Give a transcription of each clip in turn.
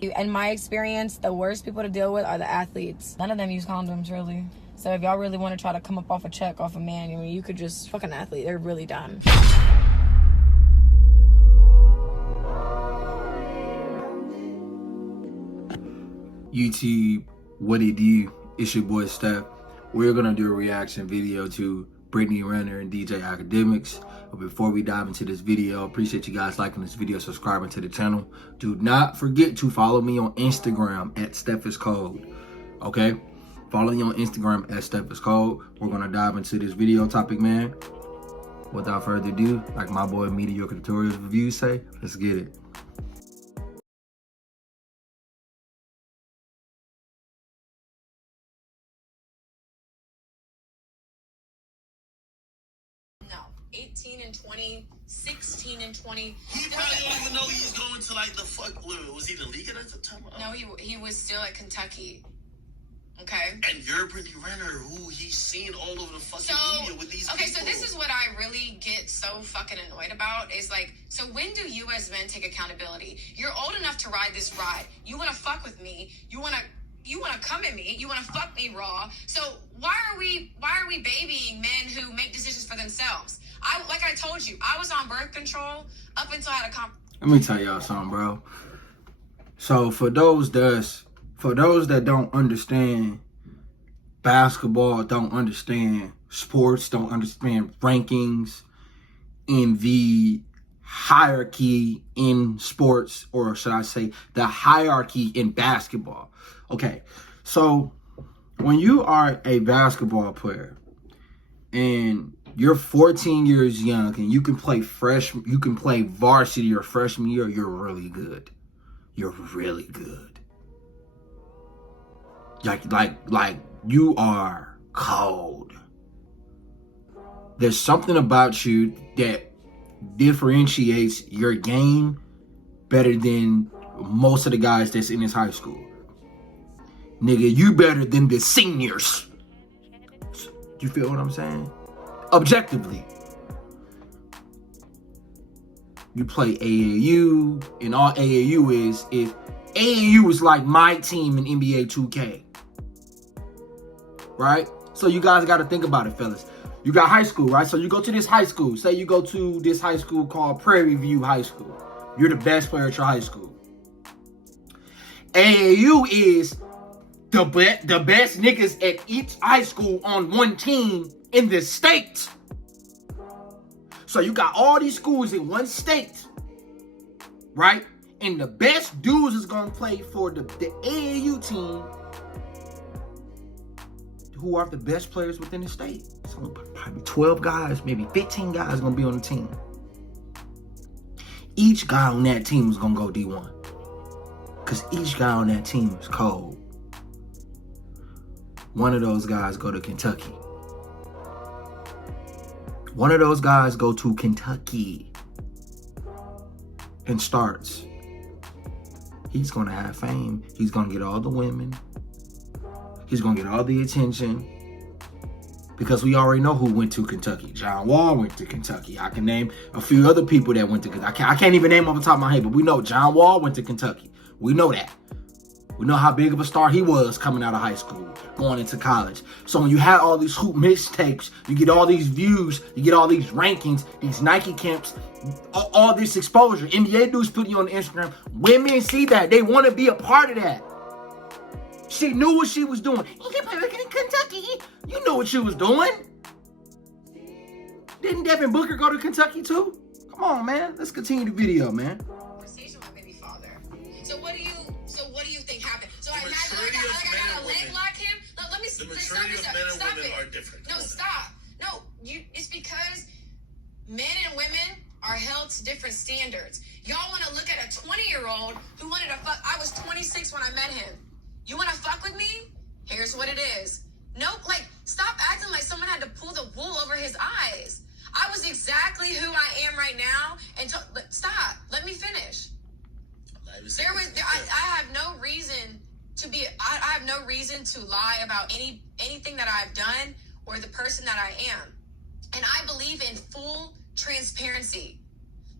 In my experience, the worst people to deal with are the athletes. None of them use condoms, really. So if y'all really want to try to come up off a check off a man, I mean, you could just fuck an athlete. They're really done. YouTube, what it do? It's your boy Steph. We're gonna do a reaction video to Brittney, Renner, and DJ Akademiks. But before we dive into this video, appreciate you guys liking this video, subscribing to the channel. Do not forget to follow me on Instagram at StephIsCode. Okay? Follow me on Instagram at StephIsCode. We're gonna dive into this video topic, man. Without further ado, like my boy Mediocre Tutorials Reviews say, let's get it. No, 18 and 20, 16 and 20. He probably don't even know he's going to like the fuck. Was he the league at the time? No, he was still at Kentucky. Okay. And you're Brittney Renner, who he's seen all over the fucking media with these okay, people. so this is what I really get so fucking annoyed about is like, so when do you as men take accountability? You're old enough to ride this ride. You want to fuck with me. You want to come at me. You want to fuck me raw. So why are we babying men who make decisions for themselves? Like I told you, I was on birth control up until I had a Let me tell y'all something, bro. So for those that don't understand basketball, don't understand sports, don't understand rankings in the hierarchy in sports, or should I say the hierarchy in basketball. Okay, so when you are a basketball player and you're 14 years young and you can play varsity your freshman year, you're really good. You're really good. Like you are cold. There's something about you that differentiates your game better than most of the guys that's in this high school. Nigga, you better than the seniors. You feel what I'm saying? Objectively. You play AAU, and all AAU is AAU is like my team in NBA 2K. Right? So you guys got to think about it, fellas. You got high school, right? So you go to this high school. Say you go to this high school called Prairie View High School. You're the best player at your high school. AAU is the best niggas at each high school on one team in the state. So you got all these schools in one state, right? And the best dudes is going to play for the AAU team, who are the best players within the state. So probably 12 guys, maybe 15 guys going to be on the team. Each guy on that team is going to go D1. Because each guy on that team is cold. One of those guys go to Kentucky. One of those guys go to Kentucky and starts. He's going to have fame. He's going to get all the women. He's going to get all the attention. Because we already know who went to Kentucky. John Wall went to Kentucky. I can name a few other people that went to Kentucky. I can't even name off the top of my head, but we know John Wall went to Kentucky. We know that. We know how big of a star he was coming out of high school, going into college. So when you have all these hoop mixtapes, you get all these views, you get all these rankings, these Nike camps, all this exposure. NBA dudes put you on Instagram. Women see that. They want to be a part of that. She knew what she was doing. You can play in Kentucky. You knew what she was doing. Didn't Devin Booker go to Kentucky too? Come on, man. Let's continue the video, man. Conversation with my baby father. So what do you think happened? So I gotta leg lock him. Let me the maturity of men and women are different. No, stop. No, it's because men and women are held to different standards. Y'all want to look at a 20-year-old who wanted to fuck. I was 26 when I met him. You want to fuck with me? Here's what it is. Nope, like, stop acting like someone had to pull the wool over his eyes. I was exactly who I am right now. And stop. Let me finish. I have no reason to be. I have no reason to lie about anything that I've done or the person that I am. And I believe in full transparency.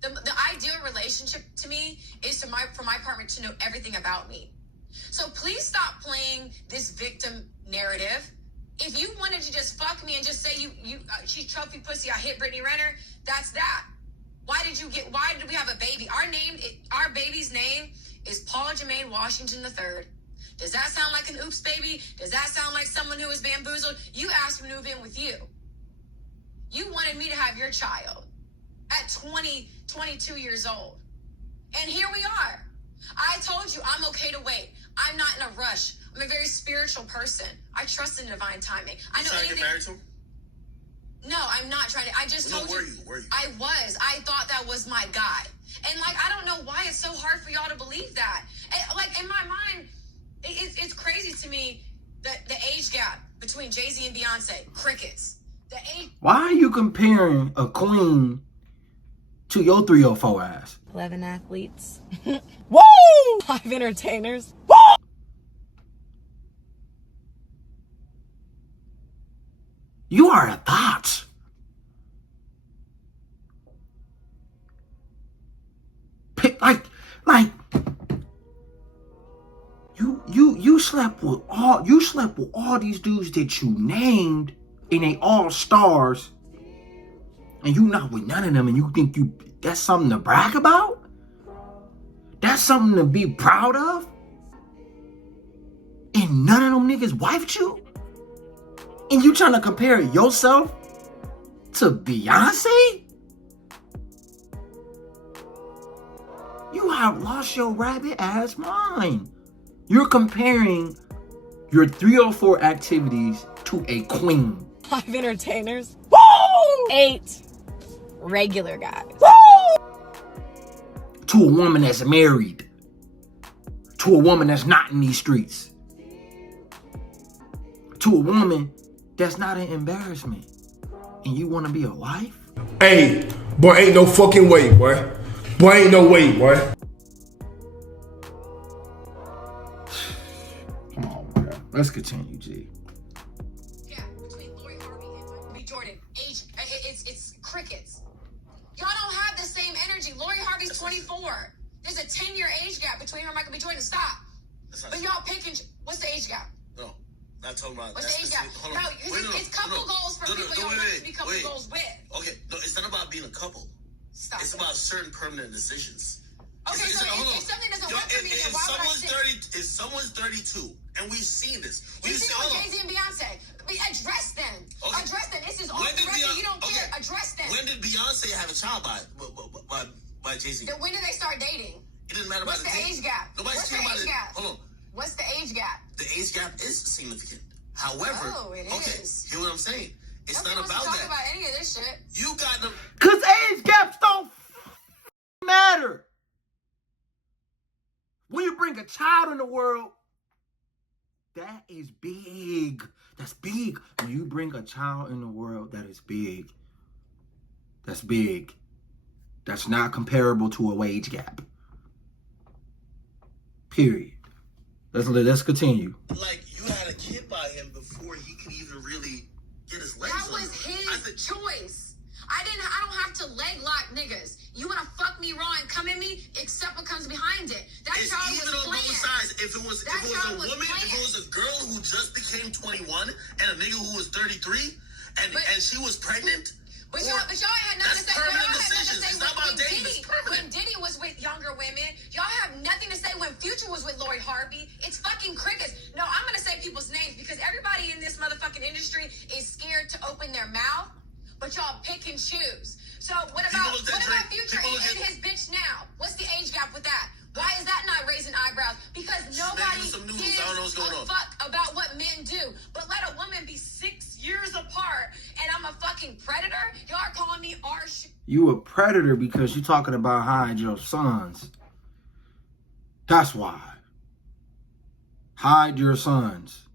The ideal relationship to me is for my partner to know everything about me. So please stop playing this victim narrative. If you wanted to just fuck me and just say she's trophy pussy, I hit Brittney Renner, that's that. Why did we have a baby? Our baby's name is Paul Jermaine Washington III. Does that sound like an oops baby? Does that sound like someone who was bamboozled? You asked me to move in with you. You wanted me to have your child at 22 years old. And here we are. I told you I'm okay to wait. I'm not in a rush. I'm a very spiritual person. I trust in divine timing. I know anything. Get married to him? No, I'm not trying to. I just told you. Were you? I was. I thought that was my guy. And like, I don't know why it's so hard for y'all to believe that. And, like, in my mind, it's crazy to me that the age gap between Jay-Z and Beyonce, crickets. Why are you comparing a queen to your 304 ass? 11 athletes. Woo! 5 entertainers. Woo! You are a thought. Like you slept with all these dudes that you named, and they all stars, and you not with none of them, and you think that's something to brag about? That's something to be proud of? And none of them niggas wifed you? And you trying to compare yourself to Beyonce? You have lost your rabbit ass mind. You're comparing your 304 activities to a queen. 5 entertainers. Woo! 8 regular guys. Woo! To a woman that's married. To a woman that's not in these streets. To a woman that's not an embarrassment. And you want to be a wife? Hey, boy, ain't no fucking way, boy. Boy, ain't no way, boy. Come on, bro. Let's continue, G. Yeah, between Lori Harvey and Michael B. Jordan. Age, it's crickets. Y'all don't have the same energy. Lori Harvey's 24. There's a 10-year age gap between her and Michael B. Jordan. Stop. But y'all picking, what's the age gap? No, not talking about. What's the age gap? No, it's couple goals for people you want to be couple goals with. Okay, no, it's not about being a couple. Stop. It's about certain permanent decisions. Okay, so if something doesn't work for me, then why would I sit? If someone's 32, and we've seen this. We've seen it with Jay-Z and Beyonce. Address them. Okay. Address them. This is off the record. You don't care. Address them. When did Beyonce have a child by Jay-Z? When did they start dating? It didn't matter What's about the age gap? Nobody's What's the talking about age it. gap? Hold on. What's the age gap? The age gap is significant. However, it okay, is. hear what I'm saying. It's Nobody not wants about to talk that. about any of this shit. You got them. Cause age gaps don't matter. When you bring a child in the world, that is big. That's big. When you bring a child in the world, that is big. That's big. That's not comparable to a wage gap. Period. Let's continue. Like, you had a kid by him before he could even really get his legs That on was you. his choice. I don't have to leg lock niggas. You wanna fuck me raw and come at me? Accept what comes behind it. That It's child even was on both planned. sides. If it was a woman, planned. if it was a girl who just became 21 and a nigga who was 33 and she was pregnant. But y'all had nothing to say. Permanent decisions. It's not about dating. Diddy, It's permanent. when Diddy was with younger women, y'all have nothing to say when Future was with Lori Harvey. It's fucking crickets. No, I'm gonna say people's names because everybody in this motherfucking industry is scared to open their mouth, but y'all pick and choose. So what about Future and his bitch now? What's the age gap with that? Why is that not raising eyebrows? Because nobody some news. gives I don't know what's going a on. fuck about what men do. But let a woman be 6 years apart and I'm a fucking predator? Y'all are calling me arse. You a predator because you talking about hide your sons. That's why. Hide your sons.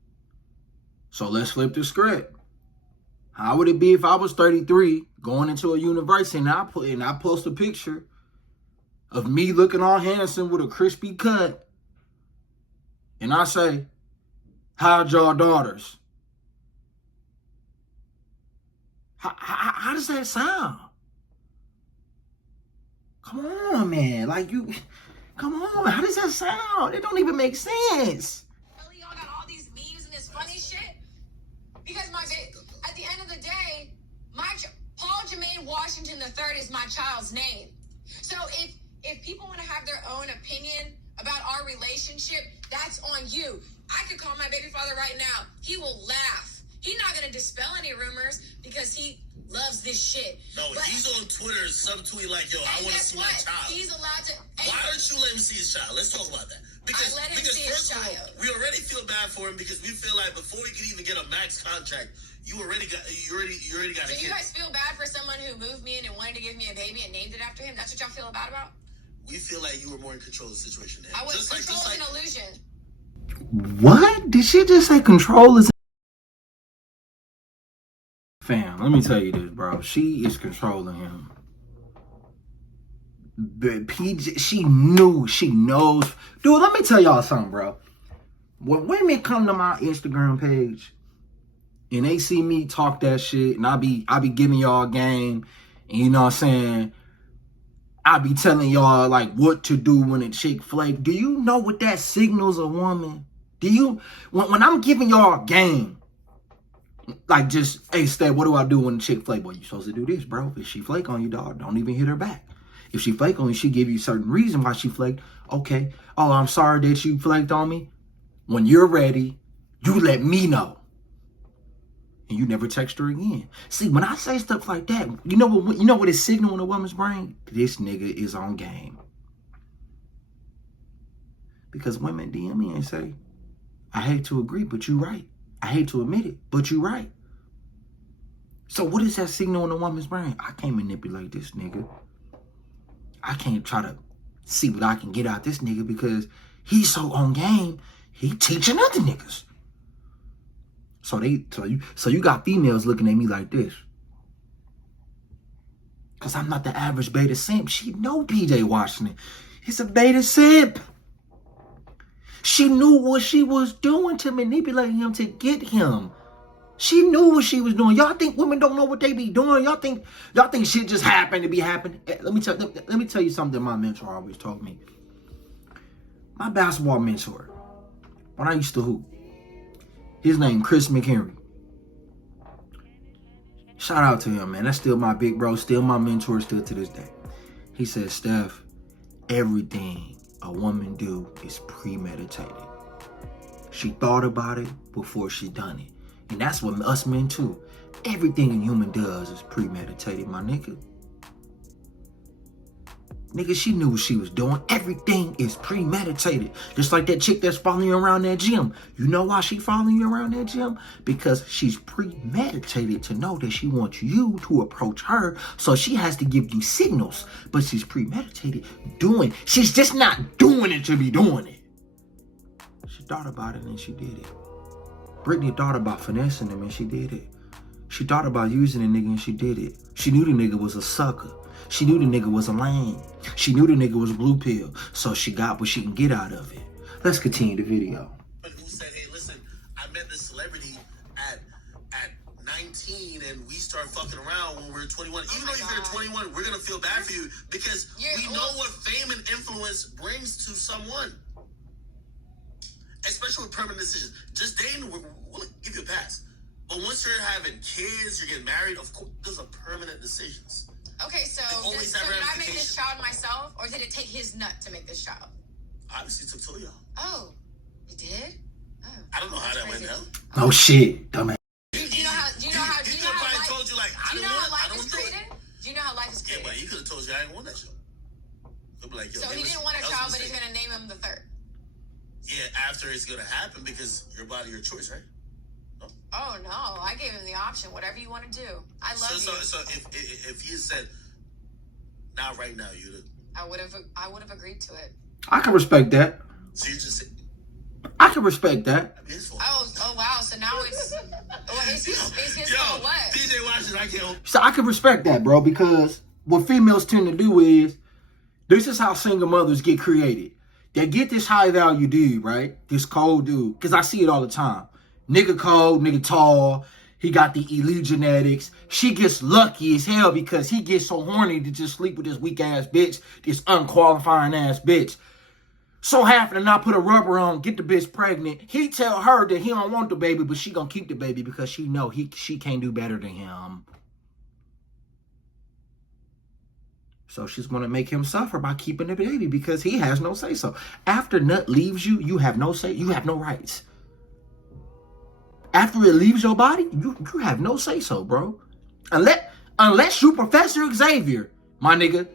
So let's flip the script. How would it be if I was 33 going into a university and I post a picture of me looking all handsome with a crispy cut, and I say, hide your daughters? How does that sound? Come on, man. Like, come on. How does that sound? It don't even make sense. Y'all got all these memes and this funny shit. Because at the end of the day, Paul Jermaine Washington III is my child's name. So if people want to have their own opinion about our relationship, that's on you. I could call my baby father right now. He will laugh. He's not going to dispel any rumors because he loves this shit. No, but he's on Twitter subtweeting like, yo, I want to see my child. He's allowed to. Why don't you let him see his child? Let's talk about that. Because I let him see his first of all, child. we already feel bad for him because we feel like before he could even get a max contract, you already got a So kid. you guys feel bad for someone who moved me in and wanted to give me a baby and named it after him? That's what y'all feel bad about? We feel like you were more in control of the situation than him. I was control is an illusion. What? Did she just say control is? Fam, let me tell you this, bro. She is controlling him. But PJ, she knows. Dude, let me tell y'all something, bro. When women come to my Instagram page and they see me talk that shit, and I be giving y'all a game, and you know what I'm saying, I be telling y'all like what to do when a chick flake. Do you know what that signals a woman? Do you, when I'm giving y'all a game, like just, hey, Steph, what do I do when a chick flake? Well, you supposed to do this, bro. If she flake on you, dog, don't even hit her back. If she flake on you, she give you certain reason why she flaked. Okay. Oh, I'm sorry that you flaked on me. When you're ready, you let me know. And you never text her again. See, when I say stuff like that, you know what is signaling a woman's brain? This nigga is on game. Because women DM me and say, I hate to agree, but you right. I hate to admit it, but you right. So what is that signal in a woman's brain? I can't manipulate this nigga. I can't try to see what I can get out this nigga because he's so on game, he teaching other niggas. So you got females looking at me like this. Cause I'm not the average beta simp. She know PJ Washington. He's a beta simp. She knew what she was doing to manipulate him to get him. She knew what she was doing. Y'all think women don't know what they be doing? Y'all think shit just happened to be happening? Let me tell you something my mentor always told me. My basketball mentor, when I used to hoop, his name Chris McHenry. Shout out to him, man. That's still my big bro, still my mentor, still to this day. He said, Steph, everything a woman do is premeditated. She thought about it before she done it. And that's what us men too. Everything a human does is premeditated, my nigga. Nigga, she knew what she was doing. Everything is premeditated. Just like that chick that's following you around that gym. You know why she following you around that gym? Because she's premeditated to know that she wants you to approach her. So she has to give you signals. But she's premeditated doing. She's just not doing it to be doing it. She thought about it and she did it. Brittney thought about finessing him and she did it. She thought about using the nigga and she did it. She knew the nigga was a sucker. She knew the nigga was a lame. She knew the nigga was blue pill. So she got what she can get out of it. Let's continue the video. Who said, hey, listen, I met this celebrity at 19 and we started fucking around when we were 21. Even though you're 21, we're going to feel bad for you because we know what fame and influence brings to someone. Especially with permanent decisions. Just dating, we'll give you a pass. But once you're having kids, you're getting married, of course, those are permanent decisions. Okay, so did I make this child myself, or did it take his nut to make this child? Obviously, it took two of y'all. Oh, it did? Oh, I don't know how that went down. Oh shit, dumbass. Do you know how life is do it. created? Do you know how life is created? Yeah, but he could have told you I didn't want that show. He'll be like, yo, So he didn't want a child, but he's gonna name him the third. Yeah, after it's gonna happen because your body, your choice, right? No? Oh no, I gave him the option. Whatever you want to do, I love you. So if he said, not right now, I would have agreed to it. I can respect that. So you just said, I can respect that. Oh wow. So now it's his fault. What? PJ Washington, I can't. So I can respect that, bro, because what females tend to do is, this is how single mothers get created. They get this high value dude, right? This cold dude. Because I see it all the time. Nigga cold, nigga tall. He got the elite genetics. She gets lucky as hell because he gets so horny to just sleep with this weak ass bitch, this unqualifying ass bitch. So happen to not put a rubber on, get the bitch pregnant. He tell her that he don't want the baby, but she gonna keep the baby because she know she can't do better than him. So she's gonna make him suffer by keeping the baby because he has no say so. After nut leaves you, you have no say, you have no rights. After it leaves your body, you have no say so, bro. Unless you Professor Xavier, my nigga,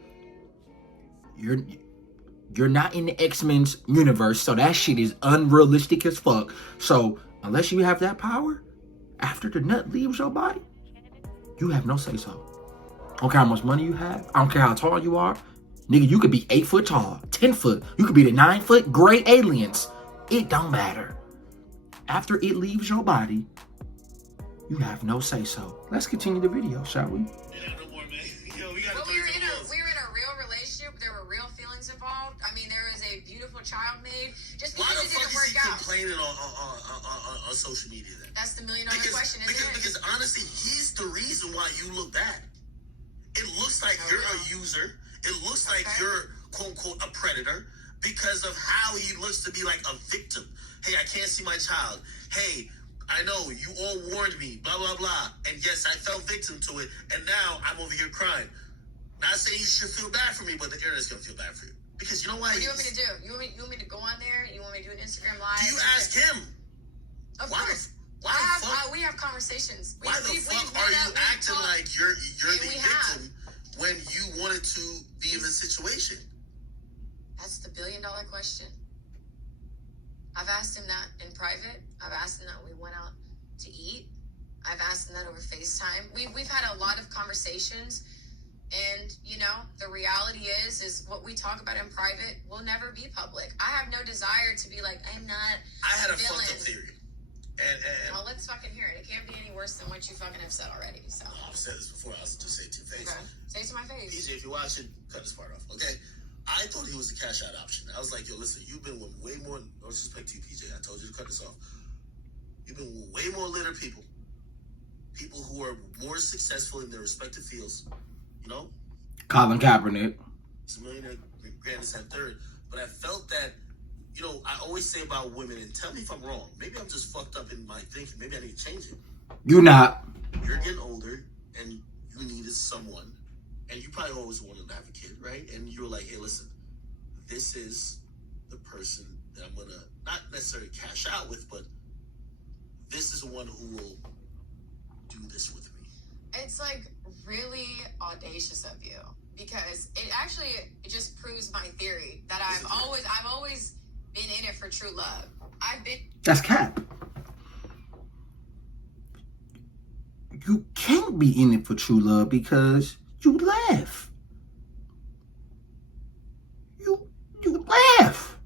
you're not in the X-Men's universe, so that shit is unrealistic as fuck. So unless you have that power, after the nut leaves your body, you have no say so. I don't care how much money you have. I don't care how tall you are. Nigga, you could be 8 foot tall, 10 foot. You could be the 9 foot gray aliens. It don't matter. After it leaves your body, you have no say so. Let's continue the video, shall we? Yeah, no more, man. Yo, we gotta we were in a real relationship. There were real feelings involved. I mean, there was a beautiful child made. Just Why because the it fuck didn't is work he out. complaining on social media then? That's the $1 million question, isn't it? Because honestly, he's the reason why you look bad. It looks like you're a user. It looks like you're, quote unquote, a predator because of how he looks to be like a victim. Hey, I can't see my child. Hey, I know you all warned me, blah, blah, blah. And yes, I fell victim to it. And now I'm over here crying. Not saying you should feel bad for me, but the internet's going to feel bad for you. Because you know why? What do you want me to do? You want me to go on there? You want me to do an Instagram live? Do you ask him? Of Why? course. Why the fuck? We have conversations. Why the fuck are you acting like you're the victim when you wanted to be in this situation? That's the $1 billion question. I've asked him that in private. I've asked him that when we went out to eat. I've asked him that over FaceTime. We've had a lot of conversations, and you know the reality is what we talk about in private will never be public. I have no desire to be like I'm not. I had a villain. fucked up theory. And well, let's fucking hear it. It can't be any worse than what you fucking have said already. So I've said this before. I'll just say it to your face. okay. Say it to my face. PJ, if you're watching, cut this part off, okay? I thought he was a cash out option. I was like, yo, listen, you've been with way more, no disrespect to you, PJ. I told you to cut this off. You've been with way more litter people who are more successful in their respective fields, you know? Colin Kaepernick. He's a millionaire, Grant is at third. But I felt that, you know, I always say about women, and tell me if I'm wrong. Maybe I'm just fucked up in my thinking. Maybe I need to change it. You not. You're getting older, and you needed someone. And you probably always wanted to have a kid, right? And you were like, hey, listen, this is the person that I'm going to not necessarily cash out with, but this is the one who will do this with me. It's like really audacious of you because it just proves my theory that I've always been in it for true love. That's cap. You can't be in it for true love because you laugh. You laugh.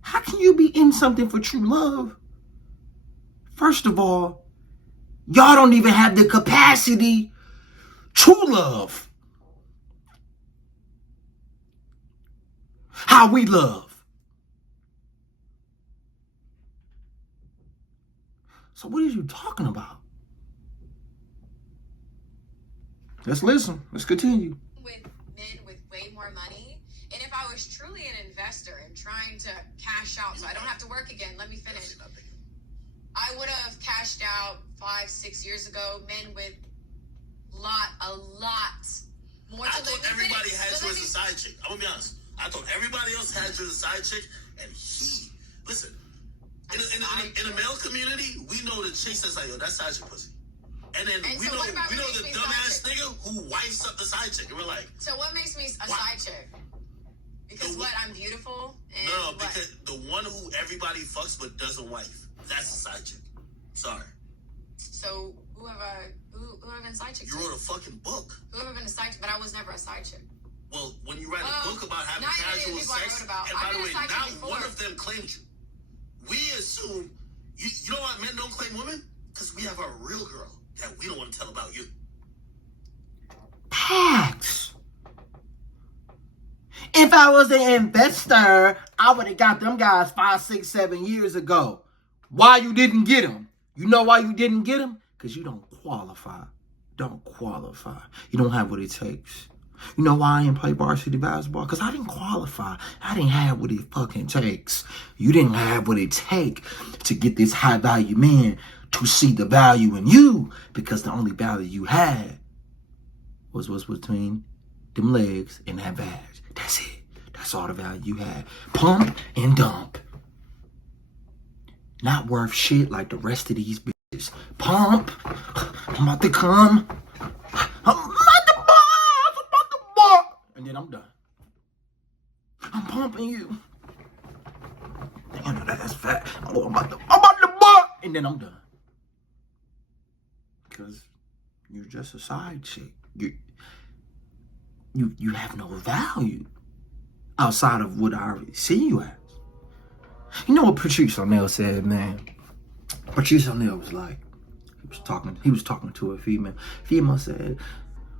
How can you be in something for true love? First of all, y'all don't even have the capacity to love how we love. So what are you talking about? Let's listen. Let's continue. With men with way more money, and if I was truly an investor and trying to cash out so I don't have to work again, let me finish. I would have cashed out 5-6 years ago. Men with a lot more. I thought everybody had you as a side chick. I'm gonna be honest. I thought everybody else had you as a side chick, and listen. In a male community, we know the chick says like, yo, that's side chick pussy. And then we know the dumbass nigga who wifes up the side chick. And we're like, so what makes me a side chick? Because I'm beautiful? And no, because the one who everybody fucks but doesn't wife. That's a side chick. Sorry. So who have been side chicks? You wrote a fucking book. Who have been a side chick? But I was never a side chick. Well, when you write a book about having casual sex, and by the way, not one of them claimed you. We assume, you know why men don't claim women? Because we have a real girl that we don't want to tell about you. Tax. If I was an investor, I would have got them guys 5, 6, 7 years ago. Why you didn't get them? You know why you didn't get him? Because you don't qualify. Don't qualify. You don't have what it takes. You know why I didn't play varsity basketball? Because I didn't qualify. I didn't have what it fucking takes. You didn't have what it takes to get this high value man to see the value in you, because the only value you had was what's between them legs and that badge. That's it. That's all the value you had. Pump and dump. Not worth shit like the rest of these bitches. Pump. I'm about to come. I'm about to bar. And then I'm done. I'm pumping you. Damn, that's fat. Oh, I'm about to bar. And then I'm done. Because you're just a side chick. You have no value outside of what I already see you as. You know what Patrice O'Neal said, man? Patrice O'Neal was like, he was talking to a female. Female said,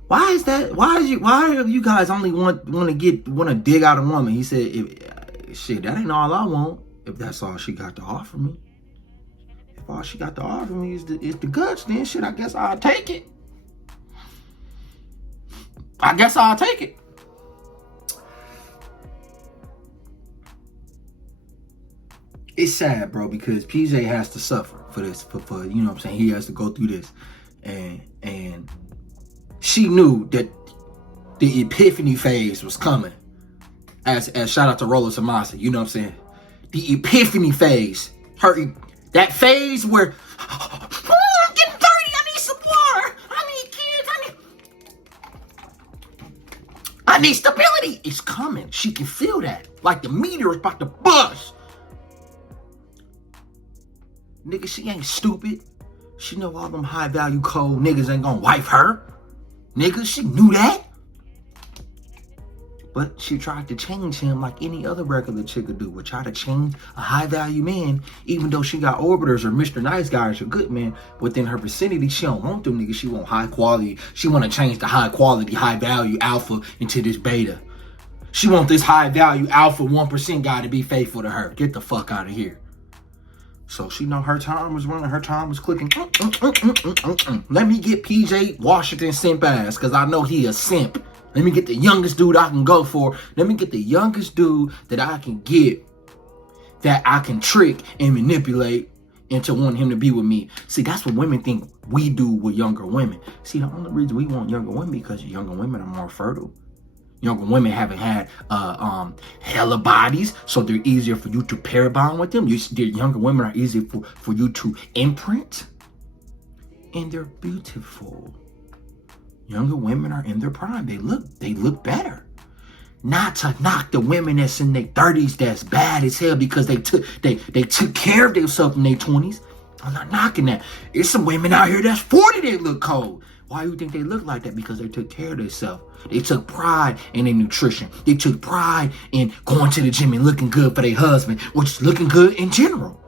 why is that? Why do you guys only want to dig out a woman? He said, shit, that ain't all I want. If that's all she got to offer me. If all she got to offer me is the guts, then shit, I guess I'll take it. I guess I'll take it. It's sad, bro, because PJ has to suffer for this. For you know what I'm saying? He has to go through this. And she knew that the epiphany phase was coming. As shout out to Roller Samasa, you know what I'm saying? The epiphany phase. That phase where I'm getting dirty, I need some water. I need kids, I need stability. It's coming. She can feel that. Like the meteor is about to bust. Nigga, she ain't stupid. She know all them high value cold niggas ain't gonna wife her. Nigga, she knew that. But she tried to change him like any other regular chick would do. Would try to change a high value man, even though she got orbiters or Mr. Nice Guy or good man within her vicinity. She don't want them niggas. She want high quality. She want to change the high quality, high value alpha into this beta. She want this high value alpha 1% guy to be faithful to her. Get the fuck out of here. So she know her time was running, her time was clicking. Let me get PJ Washington simp ass, because I know he a simp. Let me get the youngest dude I can go for. Let me get the youngest dude that I can get, that I can trick and manipulate into wanting him to be with me. See, that's what women think we do with younger women. See, the only reason we want younger women because younger women are more fertile. Younger women haven't had hella bodies, so they're easier for you to pair bond with them. Younger women are easier for you to imprint. And they're beautiful. Younger women are in their prime. They look better. Not to knock the women that's in their 30s that's bad as hell because they took care of themselves in their 20s. I'm not knocking that. There's some women out here that's 40 that look cold. Why do you think they look like that? Because they took care of themselves. They took pride in their nutrition. They took pride in going to the gym and looking good for their husband, which is looking good in general.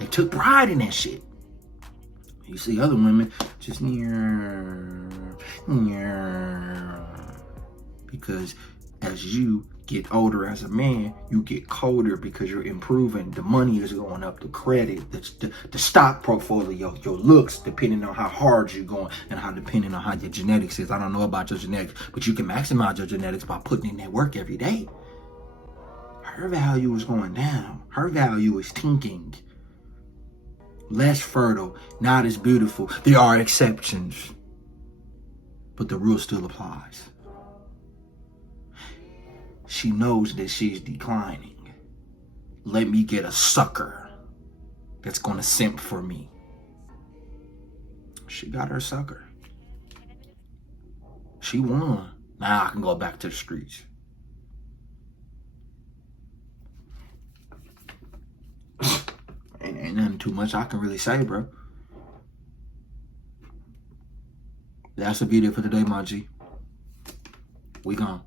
They took pride in that shit. You see other women just because as you get older as a man, you get colder because you're improving. The money is going up, the credit, the stock portfolio, your looks, depending on how hard you're going and how depending on how your genetics is. I don't know about your genetics, but you can maximize your genetics by putting in that work every day. Her value is going down. Her value is tinking. Less fertile, not as beautiful. There are exceptions, but the rule still applies. She knows that she's declining. Let me get a sucker that's gonna simp for me. She got her sucker. She won. Now I can go back to the streets. Ain't nothing too much I can really say, bro. That's the video for today, my G. We gone.